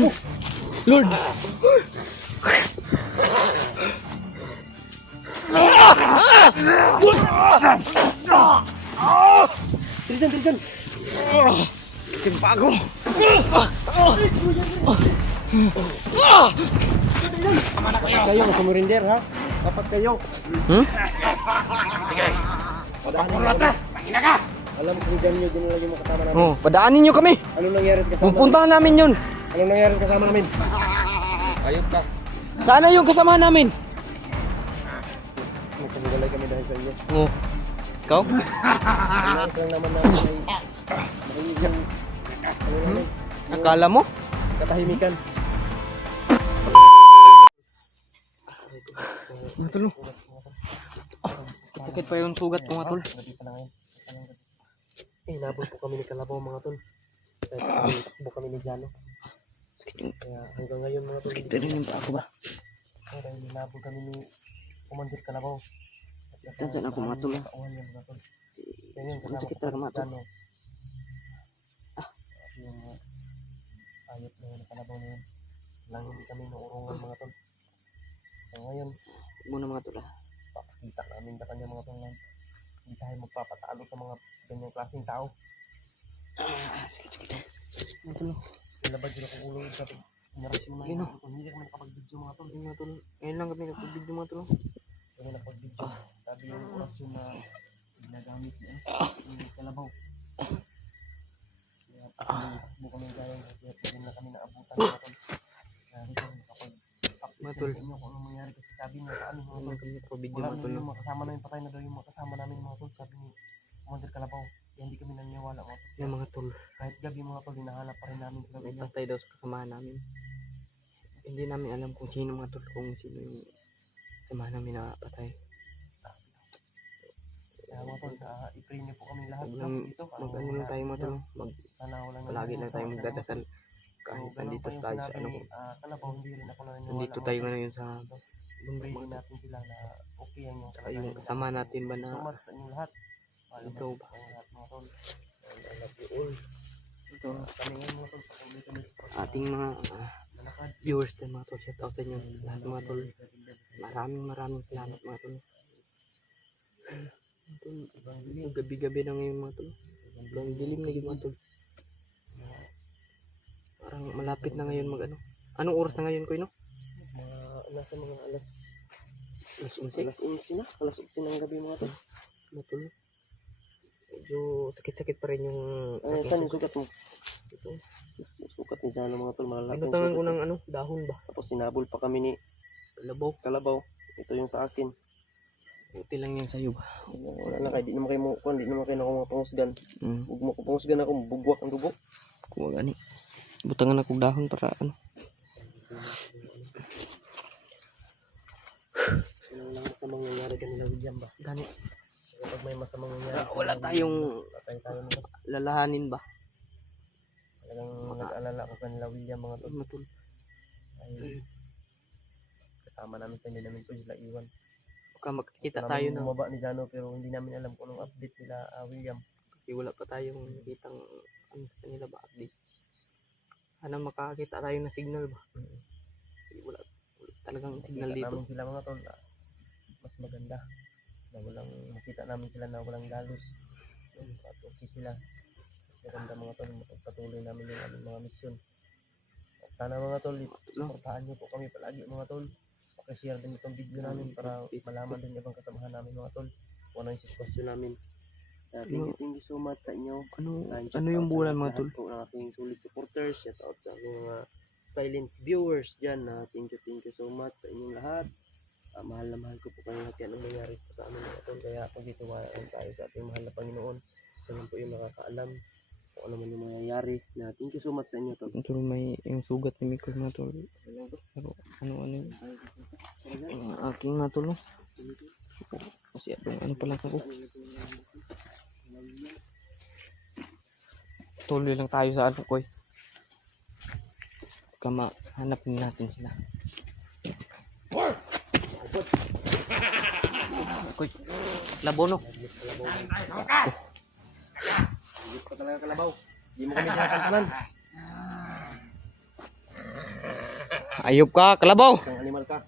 Lord! Dirijan. Timpa ako! Kayo, sumurinder ha? Dapat kayo. Alam ko dyan nyo, din lagi mo kasama namin. Oh, padaanin nyo kami! Anong nangyari sa kasama Pupuntahan namin yun! Anong nangyari sa kasama namin? Ayun ka. Sana yung kasama namin! Nagkamigalay kami dahil sa inyo. Oh. Ikaw? Alas lang naman namin ay makinig namin. Akala mo? Katahimikan. Mga tol. Sakit pa yung sugat mga tol. Gabi pa na ngayon. Inabot po kami ni Kalabaw mga tol. Kaya takbo kami ni Jano. Kaya hanggang ngayon mga tol. Sakit pa rin yung pa ako ba? Kaya dahil inabot kami ni Commander Kalabaw. Tansan ako mga tol. Kauhan yan mga tol. Kaya ngayon Ang sakit talaga mga tol. Yung ayot na yun, Kalabaw na yun. Lang hindi kami naurungan mga tol. Kaya ngayon, Muna mga tol. papakita namin sa kanya mga tol. Hindi tayo magpapatalo sa mga ganyang klaseng tao. Sakit. Mga tol. Nilabad yun akong ulo sa generation na yun. Hindi kami nakapag-video mga tol. Mga tol. Ngayon lang kami nagpag-video mga tol. Kami nakapag-video. Sabi yung orasyon na ginagamit niya. Yung Kalabaw. Kaya takbo kami gayang kaya hindi na kami naabutan mga tol. Kaya rin kami Mga tol. inyo kung anong mangyari kasi sabi niya sa amin mga Ngayon tol. kami nagpag-video Wala mga na tol. yung mga kasama namin, patay na daw yung mga kasama namin mga tol. Sabi ni Commander Kalabaw. Kaya hindi kami naniniwala mga tol. Yung mga tol. Kahit gabi mga tol, hinahanap pa rin namin sila. May patay daw sa kasamahan namin. Hindi namin alam kung sino mga tol. Kung sino yung kasamahan namin na patay. Kaya mga tol, i-pray niyo po kami lahat dito. Mag-ano lang tayo mga tol. Sana walang Palagi lang tayo magdadasal. Kahit nandito tayo sa ano ko. Kalabaw, hindi rin ako naniniwala. Nandito tayo ngayon sa Pray din natin sila na okay ang yung saka yung kasama natin ba na so much sa inyong lahat. ito ba? Kayong lahat mga tol. And I love you all. Ito Kami ngayon mga tol, patuloy kami sa ating mga malakad. viewers din mga tol. Shout out sa inyo lahat mga tol. Maraming salamat mga tol. Gabi-gabi na ngayon mga tol. Ang dilim na yun mga tol. Parang malapit na ngayon mag ano. Anong oras na ngayon ko no? Nasa mga alas 11 11 na. Alas 11 ng gabi mga tol. mga tol. Medyo sakit-sakit pa rin yung Ay, saan yung sugat mo? ito. Sugat ni Jano mga tol. Malalaking Pinutangan ko sugat. ng ano, dahon ba? Tapos sinabol pa kami ni Labaw. Kalabaw. Ito yung sa akin. Buti lang yan sa'yo ba? Wala na kayo. Di naman kayo mo. Di naman kayo na ako mga pangusgan. Huwag mo ko pangusgan ako. Bugwak ang dugo. Kuha gani. Butangan ako dahon para ano. Ano lang masamang nangyari kanila William ba? Gani. Kapag may masamang nangyari. Wala tayong Patay tayo nila. lalahanin ba? Talagang nag-alala ko kanila William mga tol. Matul. Ay, kasama namin sa hindi namin po sila iwan. Baka magkita Namin tayo na. bumaba ni Jano pero hindi namin alam kung anong update nila William. Kasi wala pa tayong nakitang ano sa kanila ba update. Sana makakita tayo ng signal ba? Kasi wala talagang signal Makita dito. namin sila mga tol. Mas maganda. Na walang makita namin sila na walang galos. At okay sila. Mas maganda mga tol. Patuloy namin yung aming mga misyon. At sana mga tol, suportahan niyo po kami palagi mga tol. Pakishare din itong video namin para malaman din ibang kasamahan namin mga tol. Kung ano yung sitwasyon namin. Thank you so much sa inyo. Ano yung bulan mga tol? Po ng ating solid supporters. Shout out sa aking mga silent viewers dyan. Thank you so much sa inyong lahat. Mahal na mahal ko po kayo lahat. Yan ang nangyari po sa amin mga tol. Kaya pagtitiwalaan tayo sa ating mahal na Panginoon. Sa po yung nakakaalam kung ano man yung mangyayari. Thank you so much sa inyo tol. Ito may yung sugat ni Miko mga tol. Pero ano yun? Yung aking mga tol. Kasi ano pa lang ako. Tuloy lang tayo sa ano ko eh. Kama hanapin natin sila. Koy, labo no. Hindi pa talaga Kalabaw. Hindi mo kami tinatantanan. Ayop ka, kalabaw. Isang animal ka.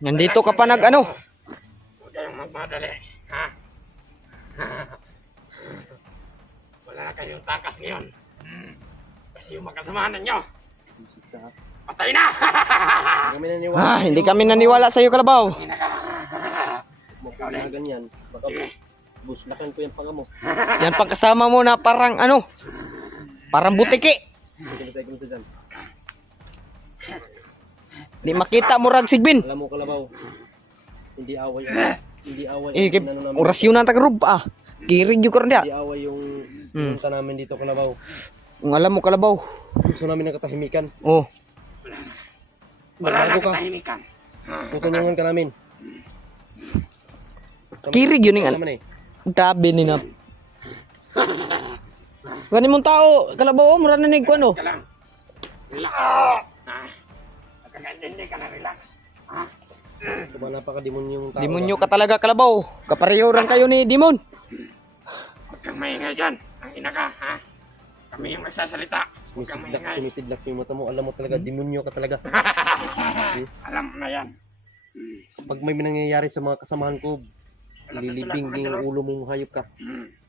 Nandito ka pa nag ano. Huwag kayong magmadali. Ha? Wala na kayong takas ngayon. Kasi yung magkasamahan ninyo, patay na! Kami naniwala. Hindi kami naniwala sa iyo, kalabaw. Mukhang na ganyan. Baka buslakan ko yung panga mo. Yan pang kasama mo na parang ano. Parang butiki. Sige tayo dyan. Di makita mo rag sigbin. Alam mo kalabaw. Hindi away. Hindi away. Eh, Ano namin- orasyon na tagrub ah. Kirig yung karanda. Hindi away yung punta namin dito kalabaw. Kung alam mo, kalabaw. Gusto namin ng katahimikan. Oh, Wala na Bago ka. katahimikan. Tutulungan ka namin. kirig yun Ano yung naman eh. tabi ni na. Gani mong tao, kalabaw, mura na nig ko ano. Ka lang. Relax. Ha? Pagkakaintindi ka na relax. Ha? Diba napaka-demonyong tao. Demonyo ka talaga, kalabaw. Kapareho rin kayo ni Demon. Huwag kang maingay dyan. Ang ina ka. Ha? Kami yung magsasalita. Huwag kang maingay. Sumisidlak yung mata mo. Alam mo talaga, demonyo ka talaga. Alam mo na yan. Pag may nangyayari sa mga kasamahan ko, lilibing yung ulo mo, hayop ka.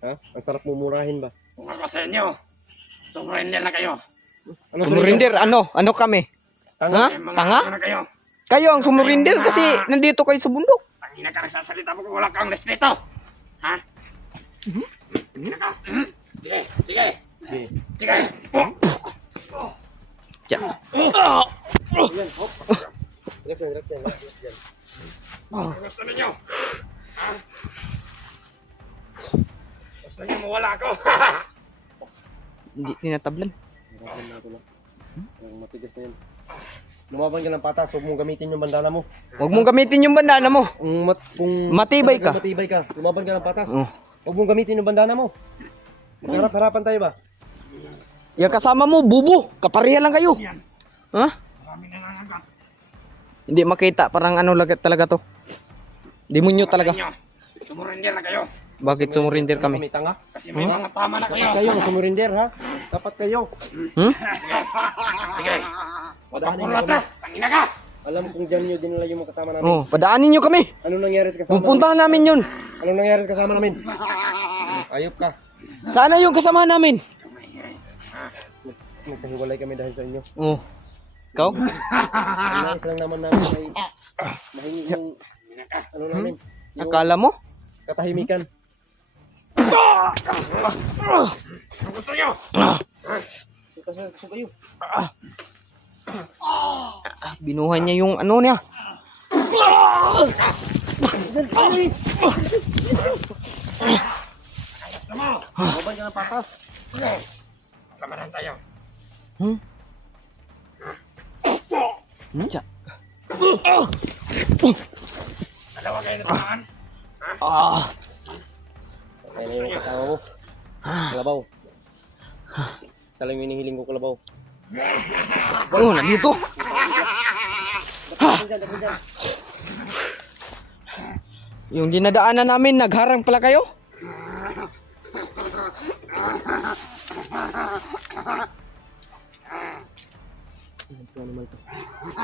Ha? Ang sarap mo murahin ba? Kung ako sa inyo, sumurender na kayo. Ano Sumurinder, ano? Ano kami? Tanga? Ha? Eh, mga Tanga? ano na kayo. Kayo ang sumurinder kasi nandito kayo sa bundok. Ang ina ka nagsasalita mo kung wala kang respeto. Ha? Ina ka. Sige, sige. Okay. Sige. Diyan. Yan, hop. Relax yan, relax yan, relax yan. Kung gusto ninyo. Ha? Gusto ninyo mawala ako. Hindi tinatablan. Hirapan na ako na. Ang matigas na yan. Lumaban ka ng patas, huwag mong gamitin yung bandana mo. Huwag mong gamitin yung bandana mo. Kung Matibay ka. Matibay ka, lumaban ka ng patas. Oh. Huwag mong gamitin yung bandana mo. Magharap-harapan tayo ba? Yung kasama mo, bubo. Kapareha lang kayo. Yan. Ha? Marami na nangagat. Hindi makita. Parang ano talaga to. Demonyo talaga. Sa inyo, sumurender na kayo. Bakit sumurinder kami? Kami tanga. Kasi may mga tama na kayo. Dapat kayo ang sumurinder ha. Dapat kayo. Hmm? Sige. Huwag Padahanin kang mo kami. pulatas. Ang ina ka. Alam kong dyan nyo dinala yung mga kasama namin. Oh, padaanin nyo kami. Anong nangyari sa kasama namin? Pupuntahan namin yun. Anong nangyari sa kasama namin? Ayop ka. Sana yung kasama namin. Nagkahiwalay kami dahil sa inyo. Oh. Ikaw? Ang nais lang naman namin ay mahingi yung ano namin. Yung Akala mo? katahimikan. Ang gusto nyo. Gusto kayo. Binuhan niya yung ano niya. Lumaban ka ng patas. Sige. Kamaran tayo. Tiya. Dalawa kayo na tamaan. Ah. Kaya na yung kasama mo. Kalabaw. Salang yung hinihiling ko kalabaw. Oh, nandito. Yung dinadaanan namin, nagharang pala kayo?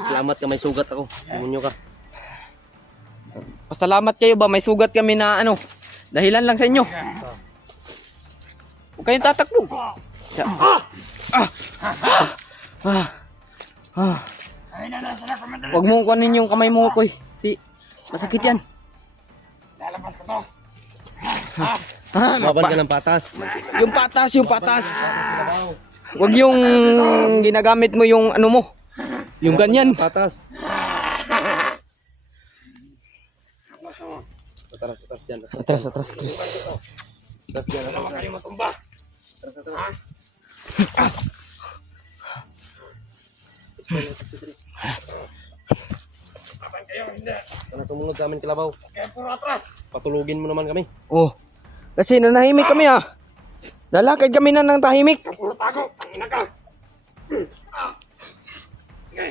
Salamat ka, may sugat ako. Demonyo ka. Pasalamat kayo ba? May sugat kami na ano. Dahilan lang sa inyo. Huwag kayong tatakbo. Tiya. Ay na sila komandante. Huwag mong kunin yung kamay mo, Koy. Masakit yan. Lalabas ko to. Lumaban ka ng patas. Yung patas, yung patas. Huwag yung ginagamit mo yung ano mo. Yung ganyan. Patas. Atras, atras dyan. Atras, atras. Atras dyan. Dalawa kayo matumba. Ha? Kapag kayo, hindi. Sana sumunod sa amin kalabaw. Kaya puro atras. Patulugin mo naman kami. Oh. Kasi nanahimik kami ah. Lalakad kami na ng tahimik. Kaya puro tago. Ang ina ka. Sige.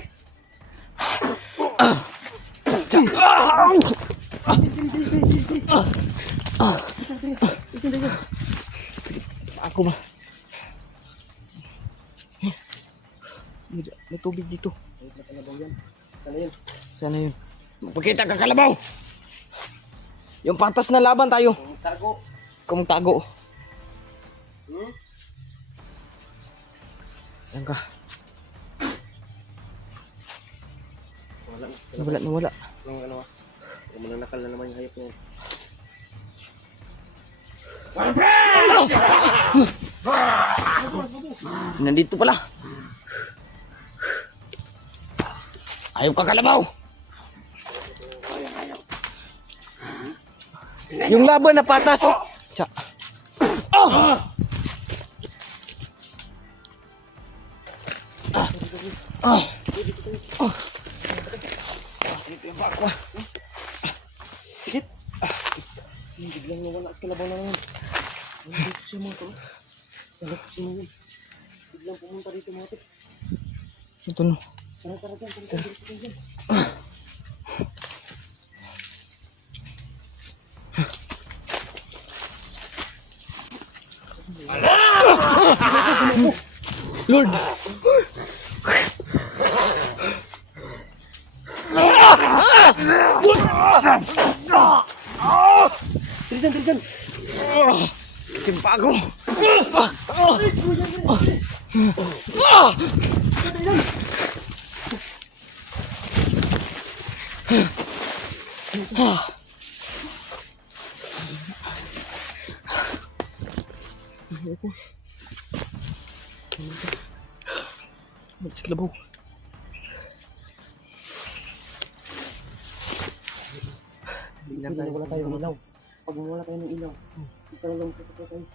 Ako ba? May tubig dito. Ay, nakalabaw yan. Sana yun. Sana yun. Magpakita ka kalabaw. Yung patas na laban tayo. Ang tago. Kung tago. Hmm? Yan ka. Wala. Nawala. Anong ano ah? Mananakal na naman yung hayop na yun. Nandito pala. Ayaw ka kalabaw. Yung laban na patas. Tsa. Sikit! Biglang nawala at kalabaw na naman. Nandito siya mga tol. Talap siya ngayon. Biglang pumunta dito mga tol. Ito no. Tara dyan. Lord. Diri dyan. Timpa ako. Kalabaw. Hindi wala tayong ilaw. Pag wala tayo ng ilaw, hindi talagang masasakit tayo.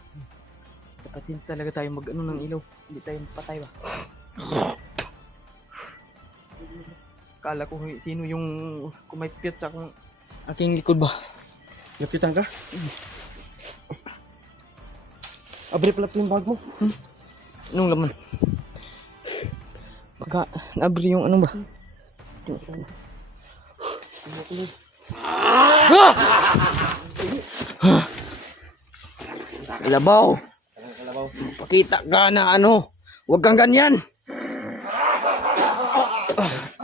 Dapat hindi talaga tayo mag-ano ng ilaw. Hindi tayo patay ba? Kala ko sino yung kumaipit sa akong aking likod ba? Napitan ka? Abre pala ito yung bag mo. Anong laman? Baka naabri yung ano ba? Kalabaw! Pakita ka na ano! Huwag kang ganyan!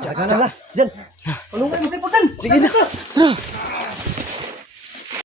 Diyan na. Diyan. Tulungan mo sa iputan. Sige na!